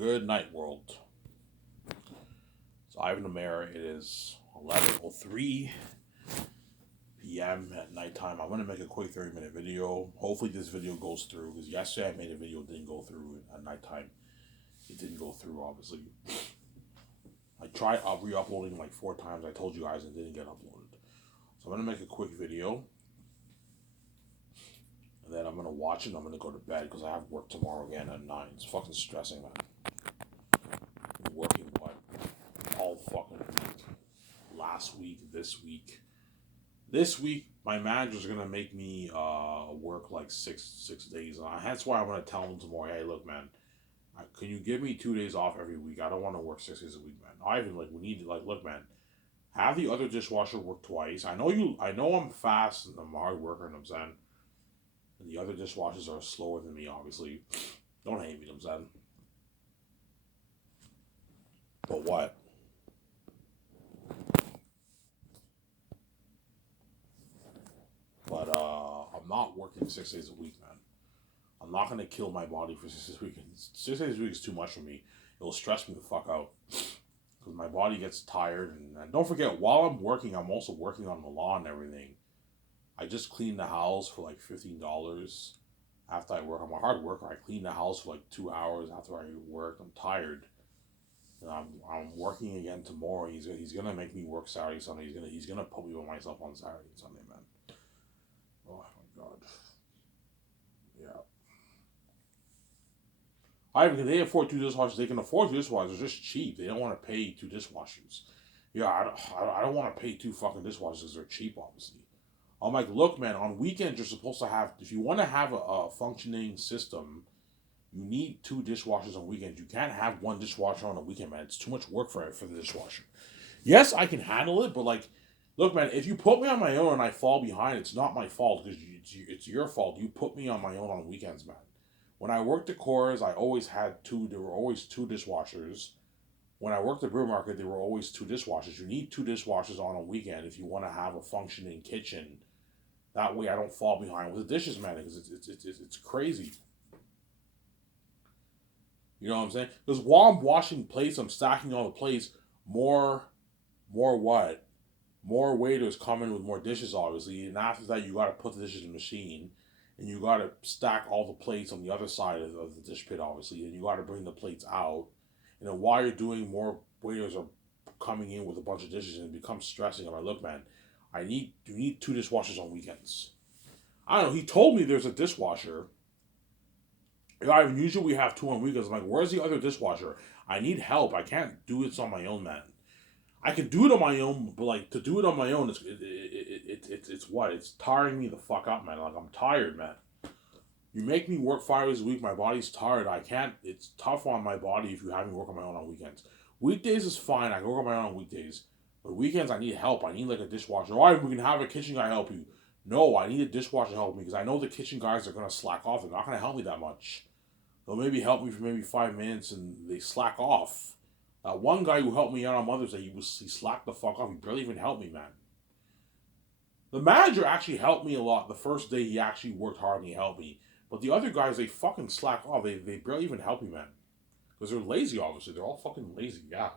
Good night, world. So Ivan the Mayor. It is 11:03 p.m. at nighttime. I'm gonna make a quick 30-minute video. Hopefully, this video goes through because yesterday I made a video, it didn't go through at nighttime. It didn't go through, obviously. I tried re-uploading like 4 times. I told you guys it didn't get uploaded. So I'm gonna make a quick video, and then I'm gonna watch it. And I'm gonna go to bed because I have work tomorrow again at 9. It's fucking stressing, man. Been working what all fucking week. Last week, this week. This week, my manager's gonna make me work like six days. That's why I'm gonna tell him tomorrow. Hey, look, man, can you give me 2 days off every week? I don't want to work 6 days a week, man. I even we need to look, man. Have the other dishwasher work twice. I know you. I know I'm fast and I'm a hard worker, and I'm saying. And the other dishwashers are slower than me, obviously. Don't hate me, I'm saying. But what? But I'm not working 6 days a week, man. I'm not gonna kill my body for 6 days a week. 6 days a week is too much for me. It'll stress me the fuck out because my body gets tired. And don't forget, while I'm working, I'm also working on the lawn and everything. I just cleaned the house for like $15 after I work. I'm a hard worker. I clean the house for like 2 hours after I work. I'm tired. And I'm working again tomorrow. He's gonna make me work Saturday, Sunday. He's gonna put me with myself on Saturday and Sunday, man. Oh my god. Yeah. I even they afford 2 dishwashers. They can afford 2 dishwashers. They're just cheap. They don't want to pay 2 dishwashers. Yeah, I don't want to pay 2 fucking dishwashers because they're cheap, obviously. I'm like, look, man, on weekends you're supposed to have, if you want to have a functioning system, you need 2 dishwashers on weekends. You can't have one dishwasher on a weekend, man. It's too much work for the dishwasher. Yes, I can handle it, but look, man, if you put me on my own and I fall behind, it's not my fault because it's your fault. You put me on my own on weekends, man. When I worked at Coors, I always had two. There were always 2 dishwashers. When I worked at Brew Market, there were always 2 dishwashers. You need 2 dishwashers on a weekend if you want to have a functioning kitchen. That way, I don't fall behind with the dishes, man. Because it's crazy. You know what I'm saying? Because while I'm washing plates, I'm stacking all the plates. More what? More waiters come in with more dishes, obviously, and after that, you got to put the dishes in the machine, and you got to stack all the plates on the other side of the dish pit, obviously, and you got to bring the plates out. And then while you're doing, more waiters are coming in with a bunch of dishes, and it becomes stressing. I'm like, look, man, you need 2 dishwashers on weekends. I don't know. He told me there's a dishwasher. Usually we have 2 on weekends. I'm like, where's the other dishwasher? I need help. I can't do it on my own, man. I can do it on my own, but to do it on my own, it's what? It's tiring me the fuck out, man. Like, I'm tired, man. You make me work 5 days a week. My body's tired. I can't. It's tough on my body if you have me work on my own on weekends. Weekdays is fine. I can work on my own on weekdays. But weekends, I need help. I need like a dishwasher. All right, we can have a kitchen guy help you. No, I need a dishwasher to help me because I know the kitchen guys are gonna slack off. They're not gonna help me that much. They'll maybe help me for maybe 5 minutes and they slack off. One guy who helped me out on Mother's Day, he slacked the fuck off. He barely even helped me, man. The manager actually helped me a lot. The first day he actually worked hard and he helped me. But the other guys, they fucking slack off. They barely even help me, man. Because they're lazy, obviously. They're all fucking lazy, yeah.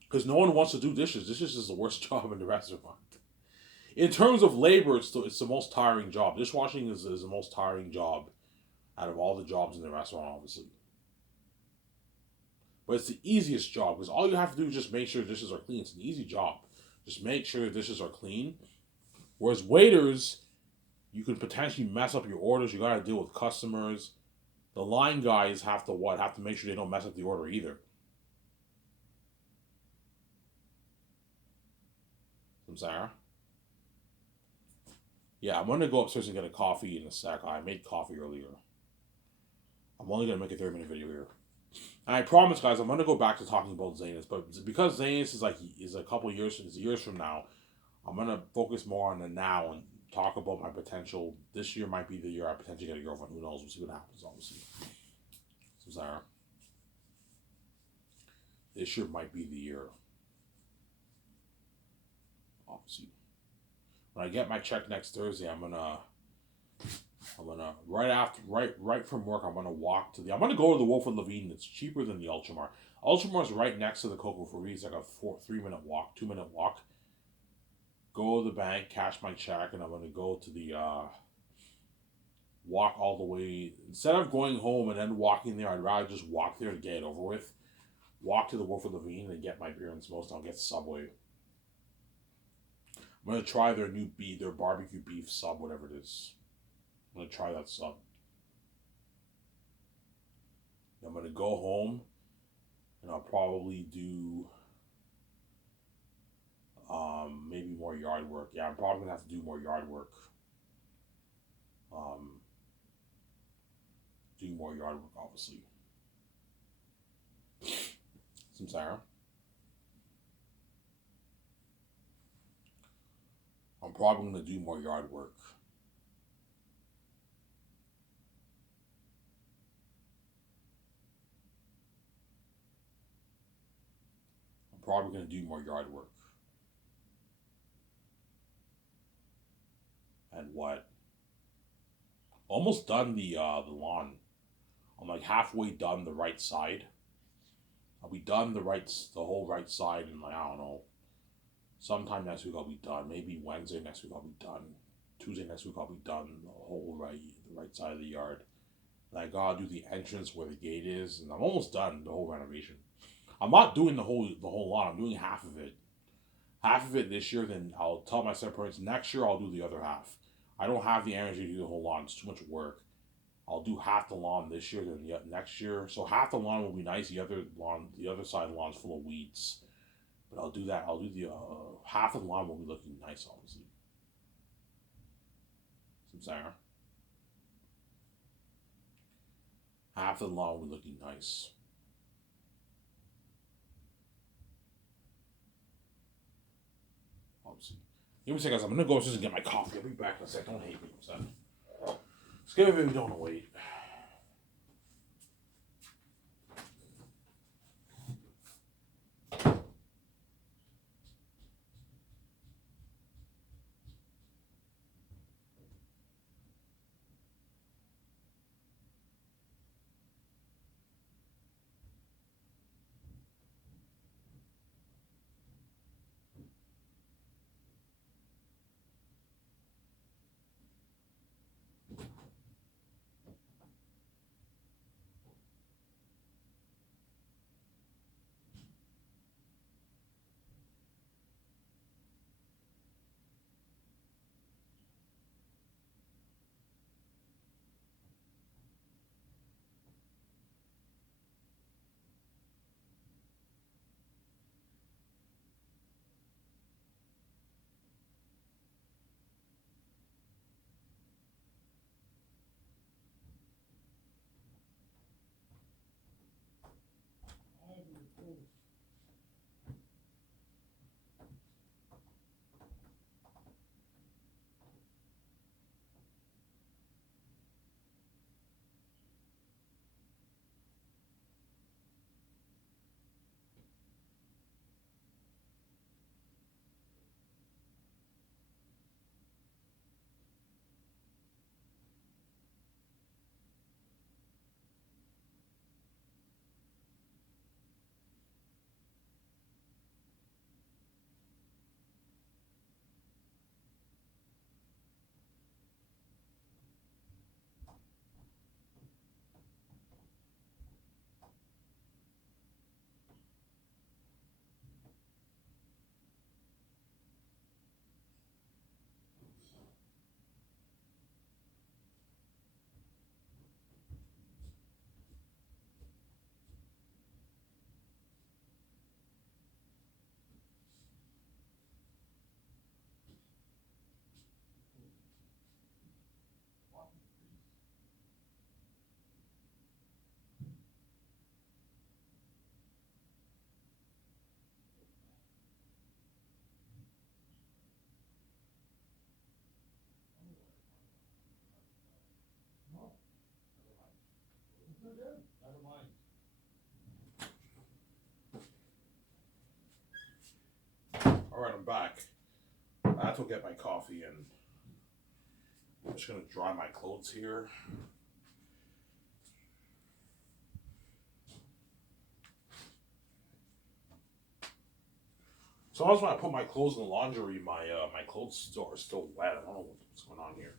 Because no one wants to do dishes. Dishes is the worst job in the restaurant. In terms of labor, it's the most tiring job. Dishwashing is the most tiring job out of all the jobs in the restaurant, obviously. But it's the easiest job because all you have to do is just make sure the dishes are clean. It's an easy job. Just make sure the dishes are clean. Whereas waiters, you could potentially mess up your orders. You got to deal with customers. The line guys have to what? Have to make sure they don't mess up the order either. From Sarah. Yeah, I'm gonna go upstairs and get a coffee in a sec. I made coffee earlier. I'm only gonna make a 30-minute video here. And I promise, guys, I'm gonna go back to talking about Zanus, but because Zanus is a couple years from now, I'm gonna focus more on the now and talk about my potential. This year might be the year I potentially get a girlfriend. Who knows? We'll see what happens. Obviously, so Sarah, this year might be the year. Obviously, when I get my check next Thursday, I'm gonna I'm gonna right from work. I'm gonna walk to the. I'm gonna go to the Wilfrid Levine. It's cheaper than the Ultramar. Ultramar's right next to the Coco Free. It's like a 3 minute walk, 2 minute walk. Go to the bank, cash my check, and I'm gonna go to the walk all the way. Instead of going home and then walking there, I'd rather just walk there to get it over with. Walk to the Wilfrid Levine and get my beer and smokes. I'll get Subway. I'm gonna try their barbecue beef sub, whatever it is. I'm gonna try that sub. I'm gonna go home and I'll probably do maybe more yard work. Yeah, I'm probably gonna have to do more yard work. Um, do more yard work, obviously. Some Sarah. I'm probably gonna do more yard work. I'm probably gonna do more yard work. And what? Almost done the lawn. I'm like halfway done the right side. I'll be done the whole right side in like I don't know. Sometime next week I'll be done. Maybe Wednesday next week I'll be done. Tuesday next week I'll be done the right side of the yard. And I gotta do the entrance where the gate is, and I'm almost done the whole renovation. I'm not doing the whole lot. I'm doing half of it. Half of it this year. Then I'll tell my parents next year I'll do the other half. I don't have the energy to do the whole lawn. It's too much work. I'll do half the lawn this year, then the next year. So half the lawn will be nice. The other side of the lawn is full of weeds. But I'll do that. I'll do the half of the lawn will be looking nice, obviously. Some Sarah. Half of the lawn will be looking nice. Obviously. Give me a second, guys. I'm gonna go upstairs and get my coffee. I'll be back in a sec. Don't hate me, son. Skip it if you don't wanna wait. Alright, I'm back. I have to get my coffee and I'm just gonna dry my clothes here. Sometimes when I put my clothes in the laundry, my clothes are still wet. I don't know what's going on here.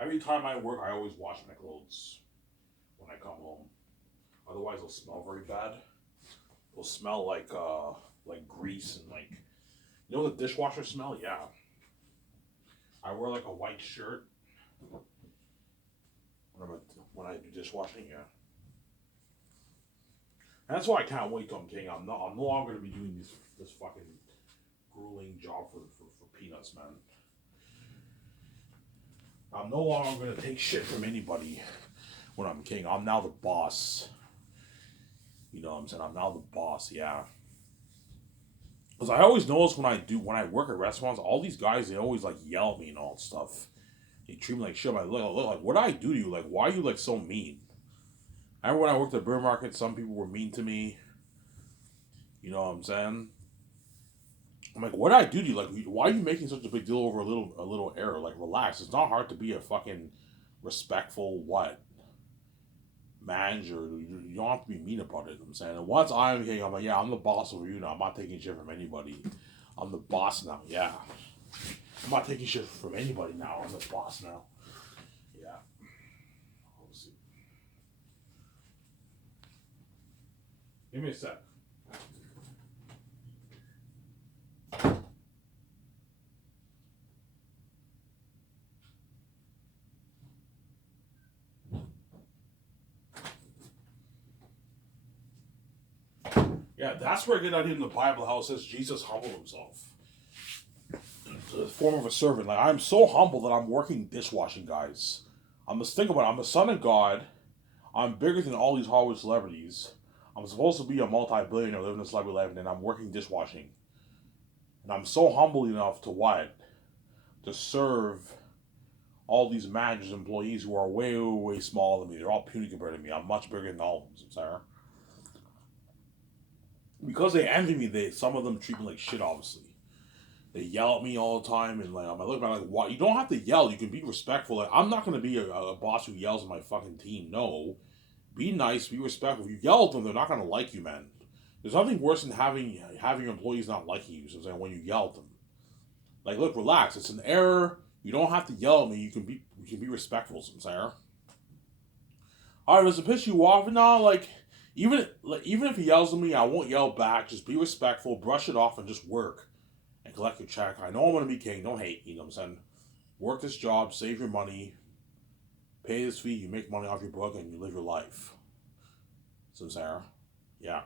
Every time I work, I always wash my clothes when I come home. Otherwise, they'll smell very bad. They'll smell like grease and like, you know the dishwasher smell? Yeah. I wear like a white shirt when I do dishwashing. Yeah. And that's why I can't wait till I'm king. I'm no longer gonna be doing this fucking grueling job for peanuts, man. I'm no longer gonna take shit from anybody when I'm king. I'm now the boss. You know what I'm saying? I'm now the boss, yeah. Because I always notice when I work at restaurants, all these guys, they always like yell at me and all that stuff. They treat me like shit. I look like, what did I do to you? Like, why are you like so mean? I remember when I worked at Burr Market, some people were mean to me. You know what I'm saying? I'm like, what did I do to you? Like, why are you making such a big deal over a little error? Like, relax. It's not hard to be a fucking respectful manager. You don't have to be mean about it. I'm saying. And once I'm king, I'm like, yeah, I'm the boss over you now. I'm not taking shit from anybody. I'm the boss now. Yeah. I'm not taking shit from anybody now. I'm the boss now. Yeah. Let's see. Give me a sec. Yeah, that's where I get out in the Bible how it says Jesus humbled himself to the form of a servant. Like, I'm so humble that I'm working dishwashing, guys. I'm just thinking about it. I'm the son of God. I'm bigger than all these Hollywood celebrities. I'm supposed to be a multi-billionaire living a celebrity life, and I'm working dishwashing. And I'm so humble enough to what? To serve all these managers, employees who are way, way, way smaller than me. They're all puny compared to me. I'm much bigger than all of them, Sarah. Because they envy me, some of them treat me like shit, obviously. They yell at me all the time, and like, I look back like, what? You don't have to yell. You can be respectful. Like, I'm not gonna be a boss who yells at my fucking team. No, be nice, be respectful. If you yell at them, they're not gonna like you, man. There's nothing worse than having your employees not liking you. So I'm saying when you yell at them, like, look, relax. It's an error. You don't have to yell at me. You can be respectful, so I'm saying. All right, does it piss you off? No, like even if he yells at me, I won't yell back. Just be respectful, brush it off, and just work and collect your check. I know I'm gonna be king. Don't hate. You know what I'm saying? Work this job, save your money, pay this fee. You make money off your book, and you live your life. So Sarah, yeah,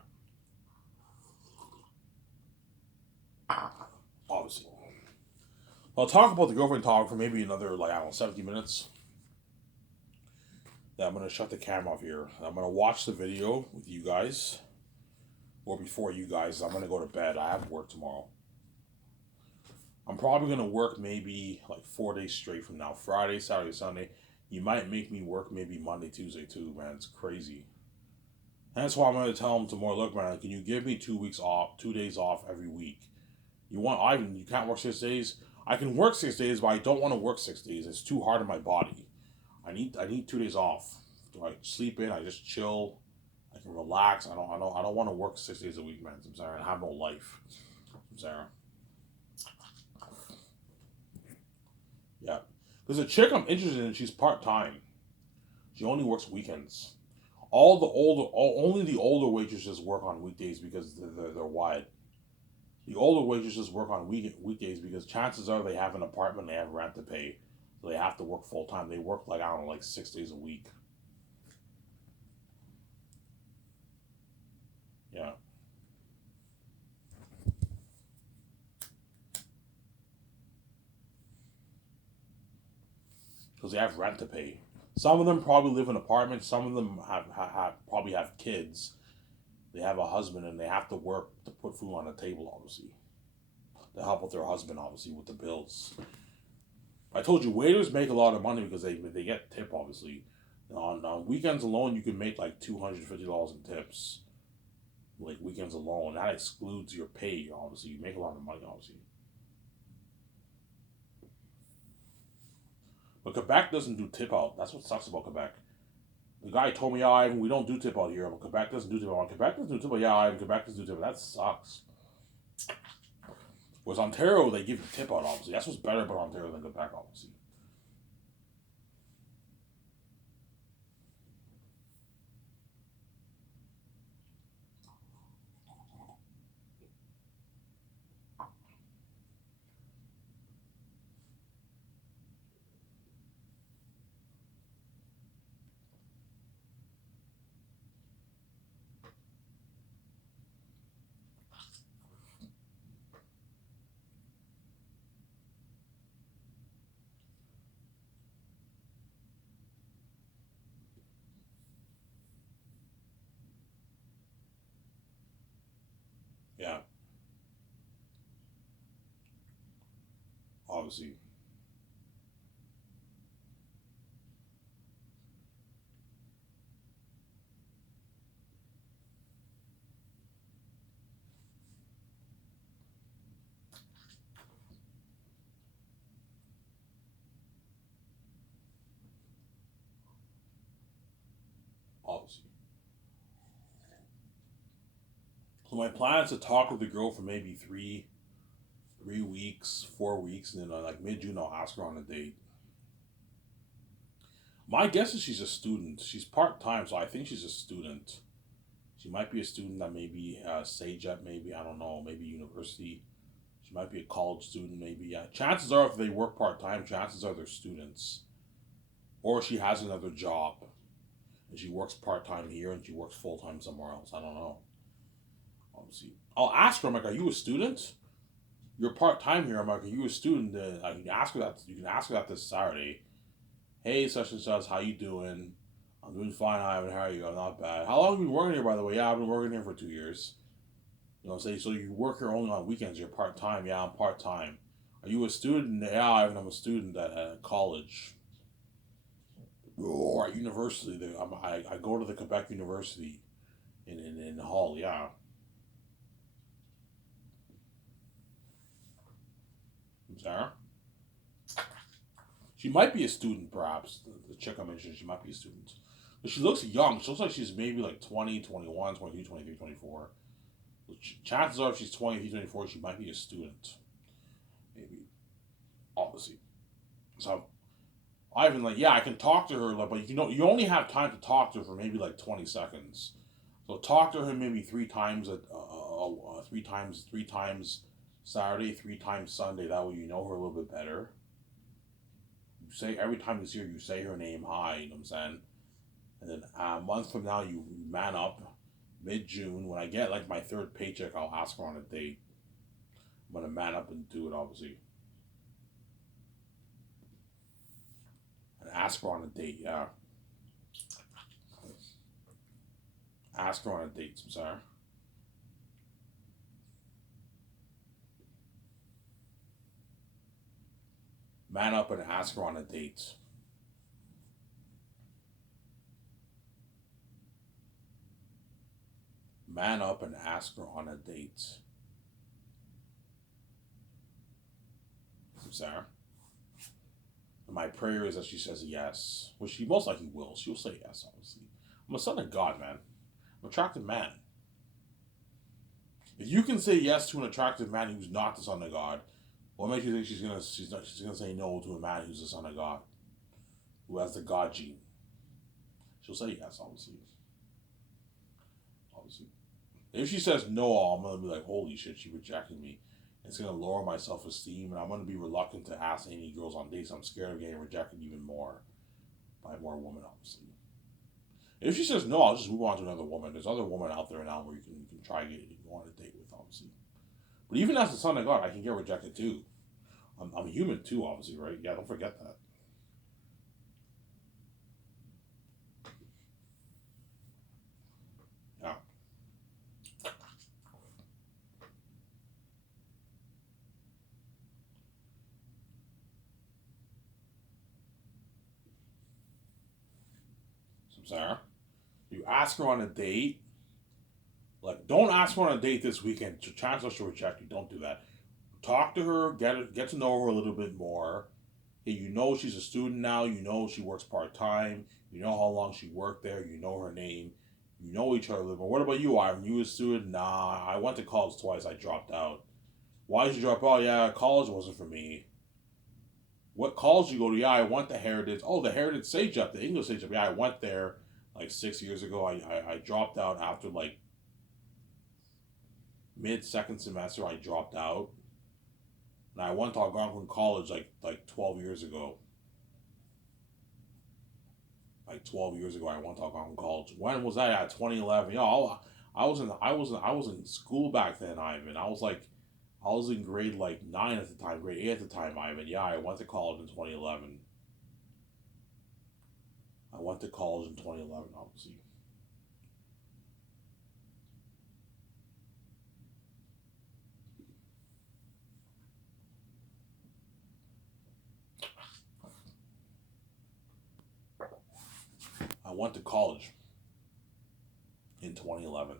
obviously. I'll talk about the girlfriend talk for maybe another, like, I don't know, 70 minutes. Then I'm gonna shut the camera off here. I'm gonna watch the video with you guys, or before you guys. I'm gonna go to bed. I have work tomorrow. I'm probably gonna work maybe like 4 days straight from now. Friday, Saturday, Sunday. You might make me work maybe Monday, Tuesday too, man. It's crazy. And that's why I'm gonna tell them tomorrow. Look, man, can you give me 2 weeks off, 2 days off every week? You can't work 6 days. I can work 6 days, but I don't want to work 6 days. It's too hard on my body. I need 2 days off. Do I sleep in? I just chill. I can relax. I don't want to work 6 days a week, man. I'm sorry. I have no life. I'm sorry. Yeah. There's a chick I'm interested in. She's part time. She only works weekends. Only the older waitresses work on weekdays because they're wide. The older waitresses work on weekdays because chances are they have an apartment, they have rent to pay, so they have to work full time. They work like, I don't know, like 6 days a week. Yeah. Because they have rent to pay. Some of them probably live in apartments. Some of them probably have kids. They have a husband and they have to work to put food on the table, obviously. To help with their husband, obviously, with the bills. I told you, waiters make a lot of money because they get tip, obviously. On weekends alone, you can make like $250 in tips. Like, weekends alone. That excludes your pay, obviously. You make a lot of money, obviously. But Quebec doesn't do tip out. That's what sucks about Quebec. The guy told me, "Yeah, Ivan, we don't do tip out here, but Quebec doesn't do tip out." Quebec doesn't do tip out. Yeah, Ivan, Quebec doesn't do tip out. That sucks. Whereas Ontario, they give you tip out, obviously. That's what's better about Ontario than Quebec, obviously. Yeah, obviously. Obviously. So my plan is to talk with the girl for maybe 3 weeks, 4 weeks, and then like mid June I'll ask her on a date. My guess is she's a student. She's part time, so I think she's a student. She might be a student that maybe SAGEP, maybe I don't know, maybe university. She might be a college student, maybe. Yeah. Chances are, if they work part time, chances are they're students, or she has another job and she works part time here and she works full time somewhere else. I don't know. Obviously, I'll ask her. I'm like, "Are you a student? You're part time here." I'm like, "Are you a student?" I can ask her that. You can ask her that this Saturday. "Hey, such and such, how you doing?" "I'm doing fine, Ivan. How are you?" "I'm not bad." "How long have you been working here, by the way?" "Yeah, I've been working here for 2 years." Say, "So you work here only on weekends? You're part time?" "Yeah, I'm part time." "Are you a student?" "Yeah, Ivan, I'm a student at college." Or at university. I go to the Quebec University in Hull, yeah. Sarah? She might be a student, perhaps. The chick I mentioned, she might be a student. But she looks young. She looks like she's maybe like 20, 21, 22, 23, 24. Chances are, if she's 23, 24, she might be a student. Maybe. Obviously. So, Ivan, like, yeah, I can talk to her, like, but you only have time to talk to her for maybe like 20 seconds. So talk to her maybe three times Saturday, 3 times Sunday. That way you know her a little bit better. You say every time you see her, you say her name. Hi, you know what I'm saying? And then a month from now, you man up. Mid June, when I get like my third paycheck, I'll ask her on a date. I'm gonna man up and do it, obviously, and ask her on a date. Yeah, ask her on a date. I'm sorry. Man up and ask her on a date. Man up and ask her on a date. Sarah. And my prayer is that she says yes, which she most likely will. She'll say yes, obviously. I'm a son of God, man. I'm an attractive man. If you can say yes to an attractive man who's not the son of God, what makes you think she's gonna say no to a man who's the son of God, who has the God gene? She'll say yes, obviously. Obviously. If she says no, I'm gonna be like, holy shit, she rejected me. It's gonna lower my self esteem, and I'm gonna be reluctant to ask any girls on dates. I'm scared of getting rejected even more by more women, obviously. If she says no, I'll just move on to another woman. There's other women out there now where you can try to go on a date with, obviously. But even as the son of God, I can get rejected too. I'm human too, obviously, right? Yeah, don't forget that. Yeah. So, Sarah, you ask her on a date. Like, don't ask her on a date this weekend. Chances are she'll reject you. Don't do that. Talk to her, get to know her a little bit more. Hey, you know she's a student now. You know she works part time. You know how long she worked there. You know her name. You know each other. But what about you, Ivan? You a student? Nah, I went to college twice. I dropped out. Why did you drop out? Yeah, college wasn't for me. What college did you go to? Yeah, I went to Heritage. Oh, the Heritage Sage the English Sage Yeah, I went there like 6 years ago. I dropped out after like mid second semester. I dropped out. And I went to Algonquin College like 12 years ago. Like 12 years ago, I went to Algonquin College. When was that? At 2011. I was in school back then, Ivan. I was in grade like 9 at the time, grade 8 at the time, Ivan. Yeah, I went to college in 2011. I went to college in 2011, obviously. I went to college in 2011.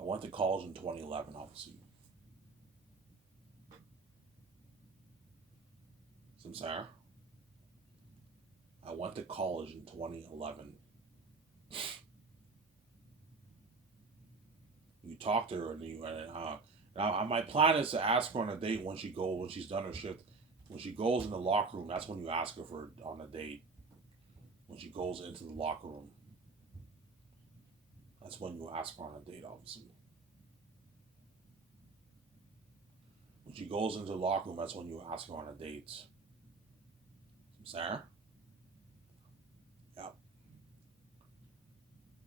I went to college in 2011, obviously. Samsara. I went to college in 2011. You talk to her and now my plan is to ask her on a date when she's done her shift. When she goes in the locker room, that's when you ask her for on a date. When she goes into the locker room, that's when you ask her on a date, obviously. When she goes into the locker room, that's when you ask her on a date. Sarah? Yeah.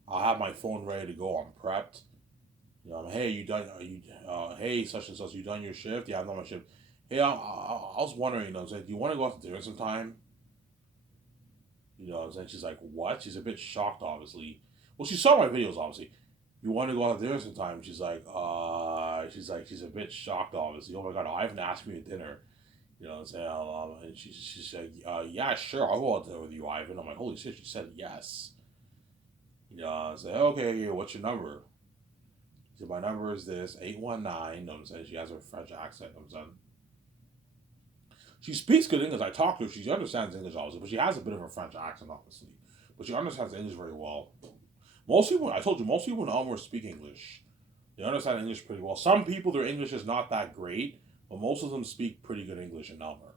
I'll have my phone ready to go. I'm prepped. Hey, you done? Hey, such and such, you done your shift? Yeah, I've done my shift. Hey, I was wondering, do you want to go out to dinner sometime? And she's like, what? She's a bit shocked, obviously. Well, she saw my videos, obviously. You want to go out to dinner sometime? She's a bit shocked, obviously. Oh my God, Ivan asked me to dinner. And she said, yeah, sure, I'll go out to dinner with you, Ivan. I'm like, holy shit, she said yes. I said, okay, what's your number? She said, my number is this, 819. You know what I'm saying? She has her French accent. You know what I'm saying? She speaks good English. I talk to her. She understands English, obviously, but she has a bit of a French accent, obviously. But she understands English very well. Most people, I told you, most people in Elmer speak English. They understand English pretty well. Some people, their English is not that great, but most of them speak pretty good English in Elmer.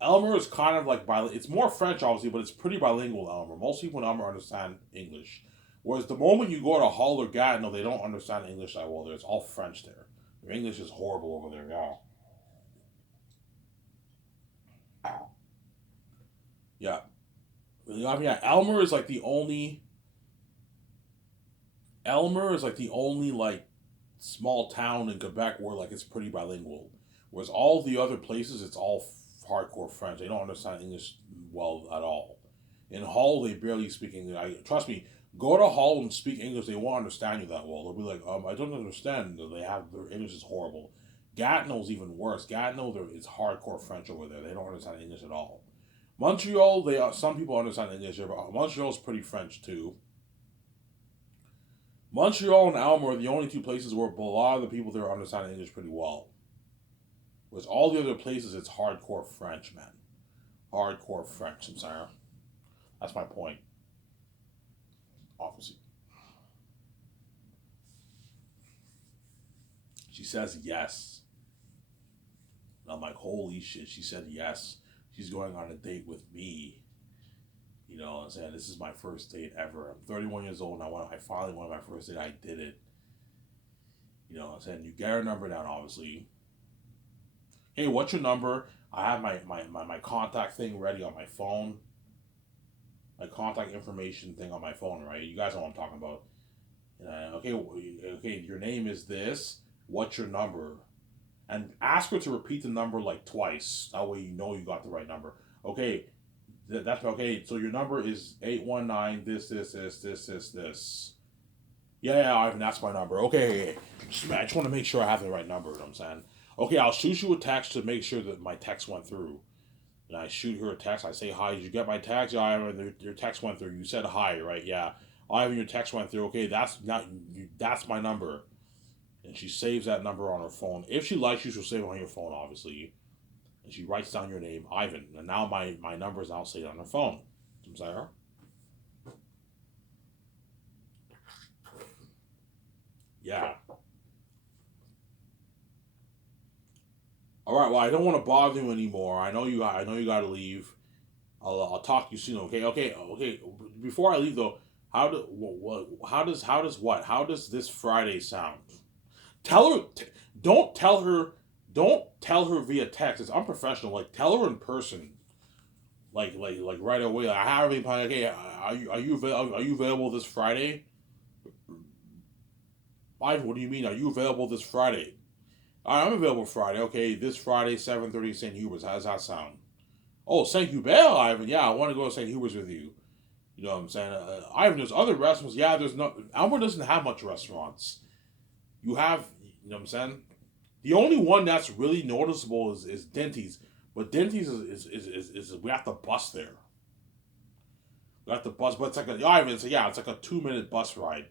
Elmer is kind of like bilingual. It's more French, obviously, but it's pretty bilingual. Elmer. Most people in Elmer understand English, whereas the moment you go to Hull or Gatineau, they don't understand English that well. There, it's all French there. Their English is horrible over there. Yeah, yeah. Yeah, Elmer is like the only like small town in Quebec where like it's pretty bilingual, whereas all the other places it's all hardcore French. They don't understand English well at all. In Hull, they barely speak English. Trust me, go to Hull and speak English. They won't understand you that well. They'll be like, I don't understand. They have their English is horrible. Gatineau's even worse. Gatineau, it's hardcore French over there. They don't understand English at all. Montreal, some people understand English, but Montreal's pretty French too. Montreal and Alma are the only two places where a lot of the people there understand English pretty well. Whereas all the other places, it's hardcore French, man. Hardcore French, I'm sorry. That's my point, obviously. She says yes. And I'm like, holy shit, she said yes. She's going on a date with me. You know what I'm saying? This is my first date ever. I'm 31 years old and I finally went on my first date. I did it. You know what I'm saying? You get her number down, obviously. Hey, what's your number? I have my contact thing ready on my phone. My contact information thing on my phone, right? You guys know what I'm talking about. Okay, your name is this. What's your number? And ask her to repeat the number like twice. That way you know you got the right number. Okay, that's okay. So your number is 819 this. Yeah, Ivan, that's my number. Okay. I just want to make sure I have the right number. You know what I'm saying? Okay, I'll shoot you a text to make sure that my text went through. And I shoot her a text. I say, hi, did you get my text? Yeah, Ivan, your text went through. You said hi, right? Yeah. Ivan, your text went through. Okay, that's my number. and she saves that number on her phone. If she likes you, she'll save it on your phone, obviously. And she writes down your name, Ivan. And now my number is now saved on her phone. Sarah? Yeah. All right. Well, I don't want to bother you anymore. I know you got to leave. I'll talk to you soon. Okay. Okay. Before I leave though, how does this Friday sound? Tell her. Don't tell her. Don't tell her via text. It's unprofessional. Like tell her in person. Like right away. Like, I have everything planned. Okay. Are you available this Friday? Ivan, what do you mean? Are you available this Friday? I'm available Friday. Okay, this Friday, 7:30, St. Hubert's. How does that sound? Oh, St. Hubert, Ivan. Yeah, I want to go to St. Hubert's with you. You know what I'm saying? Ivan, there's other restaurants. Yeah, there's no. Albert doesn't have much restaurants. You have, you know what I'm saying? The only one that's really noticeable is Denty's. But Denty's is we have to bus there. We have to bus, but it's like Ivan, so yeah, it's like a 2 minute bus ride.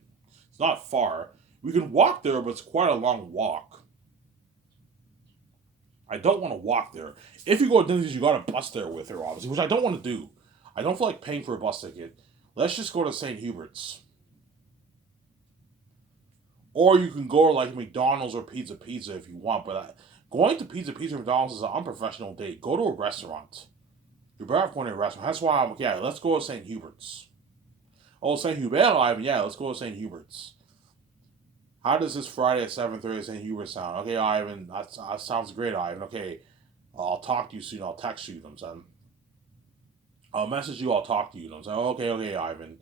It's not far. We can walk there, but it's quite a long walk. I don't want to walk there. If you go to Denny's, you got to bus there with her, obviously, which I don't want to do. I don't feel like paying for a bus ticket. Let's just go to St. Hubert's. Or you can go to like McDonald's or Pizza if you want. But going to Pizza or McDonald's is an unprofessional date. Go to a restaurant. You're better off going to a restaurant. That's why yeah, let's go to St. Hubert's. Oh, St. Hubert, Ivan. Yeah, let's go to St. Hubert's. How does this Friday at 7:30 St. Hubert sound? Okay, Ivan, that sounds great, Ivan. Okay, I'll talk to you soon. I'll text you, you know what I'm saying? I'll message you, I'll talk to you, you know what I'm saying? Okay, Ivan.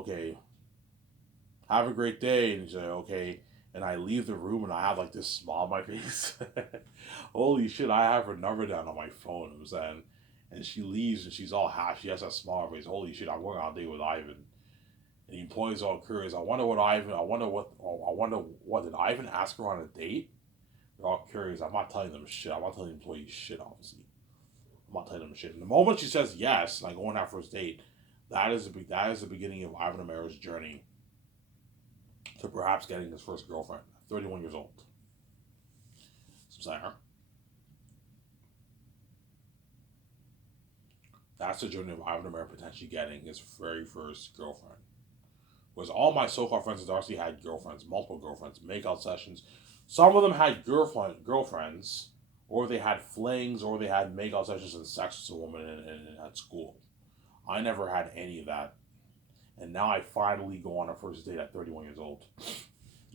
Okay. Have a great day. And you say, okay. And I leave the room and I have like this smile on my face. Holy shit, I have her number down on my phone, you know what I'm saying? And she leaves and she's all happy. She has a smile on her face. Holy shit, I'm going on a date with Ivan. And the employees are all curious. I wonder what did Ivan ask her on a date? They're all curious. I'm not telling them shit. I'm not telling the employees shit, obviously. I'm not telling them shit. And the moment she says yes, and I go on that first date, that is the beginning of Ivan Amara's journey to perhaps getting his first girlfriend. 31 years old. So I'm saying, that's the journey of Ivan Amara potentially getting his very first girlfriend. Was all my so-called friends in Darcy had girlfriends, multiple girlfriends, makeout sessions. Some of them had girlfriends, or they had flings, or they had makeout sessions and sex with a woman at school. I never had any of that. And now I finally go on a first date at 31 years old.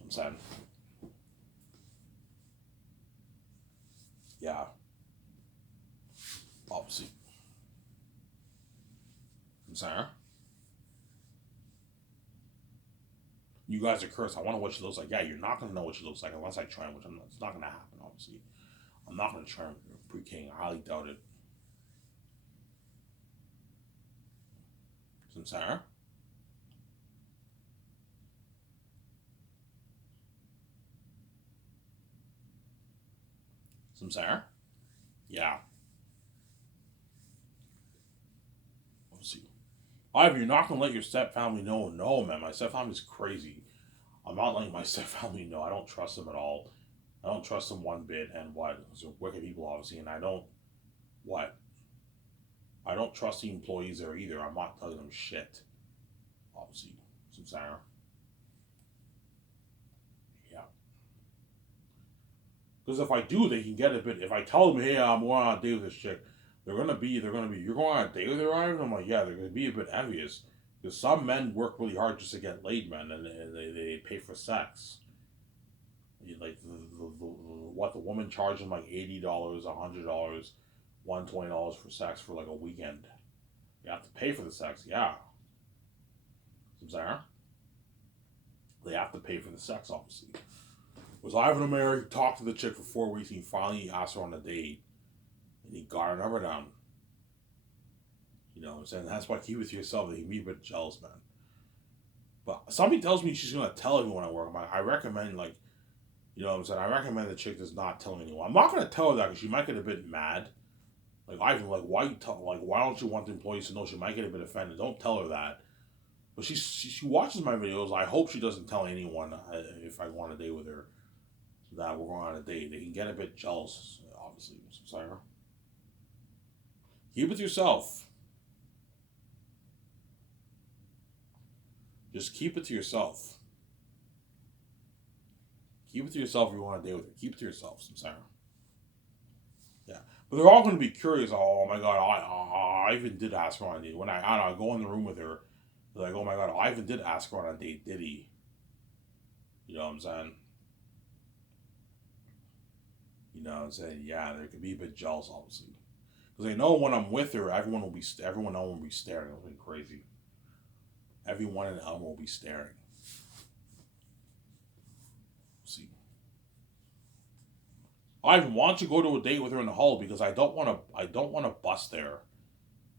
I'm saying. Yeah. Obviously. I'm saying. You guys are cursed. I wonder what she looks like. Yeah, you're not going to know what she looks like unless I try, which it's not going to happen, obviously. I'm not going to try pre-king. I highly doubt it. Some Sarah? Some Sarah? Yeah. Let's see. Ivan, you're not going to let your stepfamily know. No, man. My stepfamily's crazy. I'm not letting my stepfamily know. I don't trust them at all. I don't trust them one bit. And what? Because they're wicked people, obviously. And I don't. What? I don't trust the employees there either. I'm not telling them shit. Obviously. Some Sarah. Yeah. Because if I do, they can get a bit. If I tell them, hey, I'm going on a date with this chick, they're gonna be. You're going on a date with her, Ivan? I'm like, yeah, they're gonna be a bit envious. Because some men work really hard just to get laid, man, and they pay for sex. Like what the woman charging like $80, $100, $120 for sex for like a weekend. You have to pay for the sex, yeah. Sarah? They have to pay for the sex, obviously. Was Ivan Ameri talked to the chick for 4 weeks and he finally asked her on a date and he got her number down. You know what I'm saying? That's why keep it to yourself. That you be a bit jealous, man. But somebody tells me she's gonna tell everyone at work. I recommend like, you know what I'm saying? I recommend the chick does not tell anyone. I'm not gonna tell her that because she might get a bit mad. Like Ivan, like why don't you want the employees to know? She might get a bit offended. Don't tell her that. But she watches my videos. I hope she doesn't tell anyone if I go on a date with her that we're going on a date. They can get a bit jealous, obviously. Sorry. Keep it to yourself. Just keep it to yourself. Keep it to yourself if you want to date with her. Keep it to yourself, Sarah. Yeah. But they're all going to be curious. Oh my God, I even did ask her on a date. When I go in the room with her, they're like, oh my God, Ivan did ask her on a date, did he? You know what I'm saying? You know what I'm saying? Yeah, they could be a bit jealous, obviously. Because they know when I'm with her, everyone will be staring. It'll be crazy. Everyone in Elmer will be staring. See, Ivan, why don't you go to a date with her in the hall? Because I don't want to. I don't want to bus there.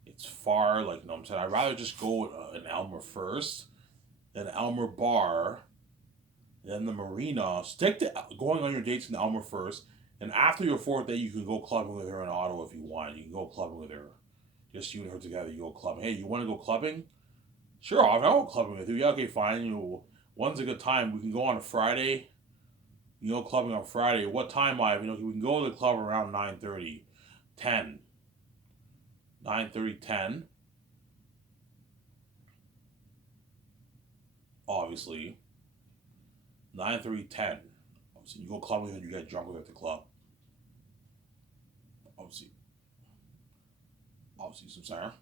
It's far. Like, you know what I'm saying? I'd rather just go in Elmer first, then Elmer Bar, then the Marina. Stick to going on your dates in Elmer first, and after your fourth date, you can go clubbing with her in Ottawa if you want. You can go clubbing with her. Just you and her together. You go clubbing. Hey, you want to go clubbing? Sure, I'll go clubbing with you. Yeah, okay, fine. When's a good time? We can go on a Friday. You go clubbing on Friday. What time, Ivan? We can go to the club around 9:30, 10. 9:30, 10. Obviously. 9:30, 10. Obviously, you go clubbing and you get drunk with her at the club. Obviously. Obviously, some Sarah.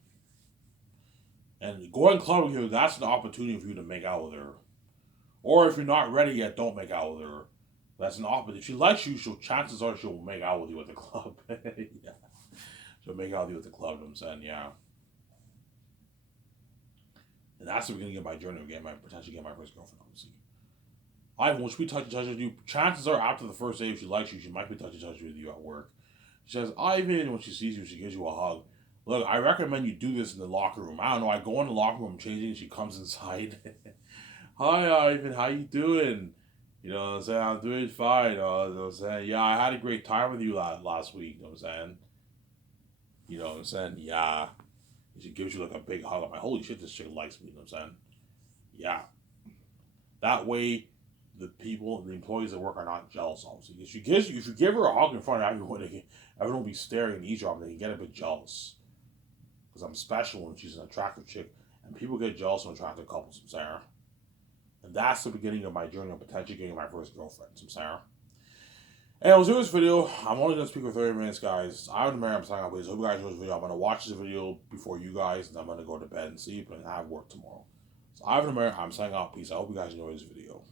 And going clubbing here, that's an opportunity for you to make out with her. Or if you're not ready yet, don't make out with her. That's an opportunity. If she likes you, chances are she'll make out with you at the club. Yeah. She'll make out with you at the club, you know what I'm saying? Yeah. And that's the beginning of my journey of potentially getting my first girlfriend, obviously. When she be touchy with you, chances are after the first day, if she likes you, she might be touchy with you at work. She says, Ivan, when she sees you, she gives you a hug. Look, I recommend you do this in the locker room. I don't know, I go in the locker room, I'm changing, and she comes inside. Hi, Ivan, how you doing? You know what I'm saying? I'm doing fine. You know what I'm saying? Yeah, I had a great time with you last week. You know what I'm saying? You know what I'm saying? Yeah. She gives you like a big hug. I'm like, holy shit, this chick likes me. You know what I'm saying? Yeah. That way, the employees at work are not jealous, obviously. If you give her a hug in front of everyone, everyone will be staring at each other. They can get a bit jealous. Because I'm special and she's an attractive chick. And people get jealous when attractive couples, I'm Sarah. And that's the beginning of my journey of potentially getting my first girlfriend, I'm Sarah. And I was doing this video. I'm only going to speak for 30 minutes, guys. I'm signing off, please. Hope you guys enjoyed this video. I'm going to watch this video before you guys, and I'm going to go to bed and sleep and have work tomorrow. So I'm signing off. Peace. I hope you guys enjoyed this video.